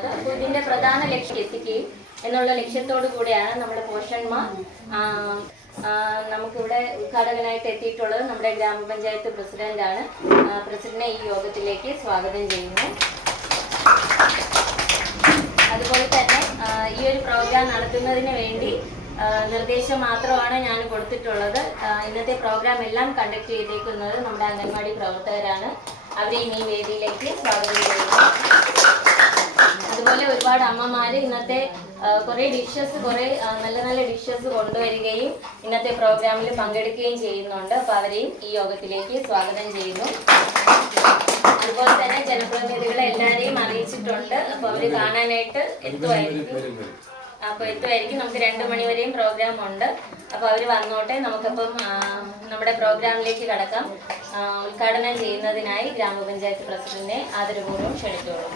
ചെയ്യുന്നത്. അപ്പോൾ ഇതിൻ്റെ പ്രധാന ലക്ഷ്യം എത്തിക്കുകയും എന്നുള്ള ലക്ഷ്യത്തോടു കൂടിയാണ് നമ്മുടെ പോഷന്മാർ നമുക്കിവിടെ ഉദ്ഘാടകനായിട്ട് എത്തിയിട്ടുള്ളത്. നമ്മുടെ ഗ്രാമപഞ്ചായത്ത് പ്രസിഡന്റാണ്. പ്രസിഡന്റിനെ ഈ യോഗത്തിലേക്ക് സ്വാഗതം ചെയ്യുന്നു. അതുപോലെ തന്നെ ഈ ഒരു പ്രോഗ്രാം നടത്തുന്നതിന് വേണ്ടി നിർദ്ദേശം മാത്രമാണ് ഞാൻ കൊടുത്തിട്ടുള്ളത്. ഇന്നത്തെ പ്രോഗ്രാം എല്ലാം കണ്ടക്ട് ചെയ്തേക്കുന്നത് നമ്മുടെ അംഗൻവാടി പ്രവർത്തകരാണ്. അവരെയും ഈ വേദിയിലേക്ക് സ്വാഗതം ചെയ്യുന്നു. അതുപോലെ ഒരുപാട് അമ്മമാർ ഇന്നത്തെ കുറേ നല്ല നല്ല ഡിഷസ് കൊണ്ടുവരികയും ഇന്നത്തെ പ്രോഗ്രാമിൽ പങ്കെടുക്കുകയും ചെയ്യുന്നുണ്ട്. അപ്പോൾ അവരെയും ഈ യോഗത്തിലേക്ക് സ്വാഗതം ചെയ്യുന്നു. അതുപോലെ തന്നെ ജനപ്രതിനിധികളെ എല്ലാവരെയും അറിയിച്ചിട്ടുണ്ട്. അപ്പോൾ അവർ കാണാനായിട്ട് എത്തുമായിരിക്കും. നമുക്ക് 2 മണി വരെയും പ്രോഗ്രാം ഉണ്ട്. അപ്പോൾ അവർ വന്നോട്ടെ. നമുക്കപ്പം നമ്മുടെ പ്രോഗ്രാമിലേക്ക് കടക്കാം. ഉദ്ഘാടനം ചെയ്യുന്നതിനായി ഗ്രാമപഞ്ചായത്ത് പ്രസിഡന്റിനെ ആദരപൂർവ്വം ക്ഷണിച്ചോളൂ.